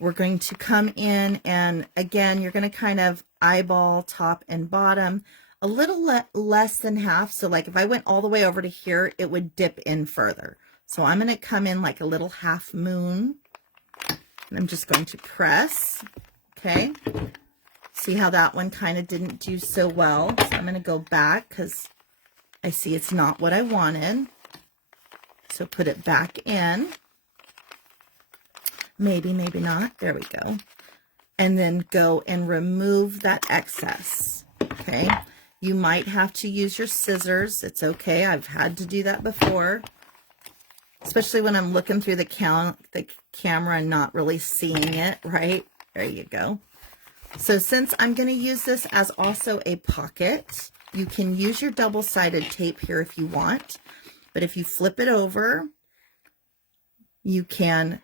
We're going to come in and again, you're going to kind of eyeball top and bottom a little less than half. So like if I went all the way over to here, it would dip in further. So I'm going to come in like a little half moon. And I'm just going to press. Okay. See how that one kind of didn't do so well. So I'm going to go back because I see it's not what I wanted. So put it back in. Maybe, maybe not. There we go. And then go and remove that excess. Okay. You might have to use your scissors. It's okay. I've had to do that before, especially when I'm looking through the camera and not really seeing it, right? There you go. So since I'm going to use this as also a pocket, you can use your double-sided tape here if you want. But if you flip it over, You can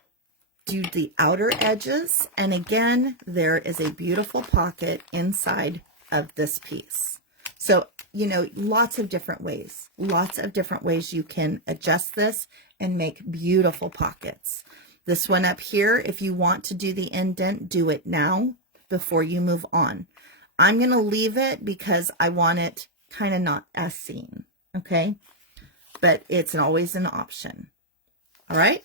do the outer edges, and again, there is a beautiful pocket inside of this piece. So, you know, lots of different ways you can adjust this and make beautiful pockets. This one up here, if you want to do the indent, do it now before you move on. I'm going to leave it because I want it kind of not as seen, okay? But it's always an option. All right?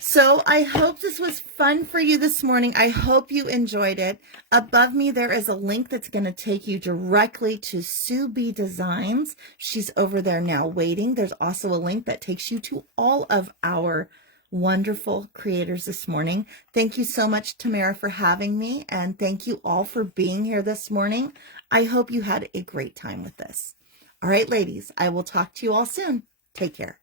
So I hope this was fun for you this morning. I hope you enjoyed it. Above me, there is a link that's going to take you directly to Sue B Designs. She's over there now waiting. There's also a link that takes you to all of our wonderful creators this morning. Thank you so much, Tamara, for having me, and thank you all for being here this morning. I hope you had a great time with this. All right, ladies, I will talk to you all soon. Take care.